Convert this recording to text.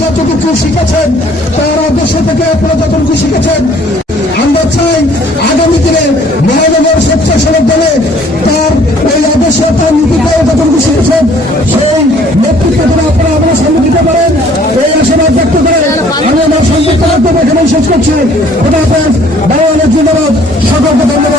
যতটুকু শিখেছেন, তার আদর্শ থেকে আপনারা যতটুকু শিখেছেন, আমরা চাই আগামী দিনে মহানগর স্বেচ্ছাসেবক দলে তার ওই আদর্শ, তার নীতিটাও যতটুকু শিখেছেন, সেই নেতৃত্ব করে আপনারা আমাদের সামনে দিতে পারেন। এই আশাবাদ ব্যক্ত করে আমি আমার সংযুক্ত বক্তব্য এখানে শেষ করছি। খোদা হাফেজ। বাংলাদেশ জিন্দাবাদ। সকলকে ধন্যবাদ।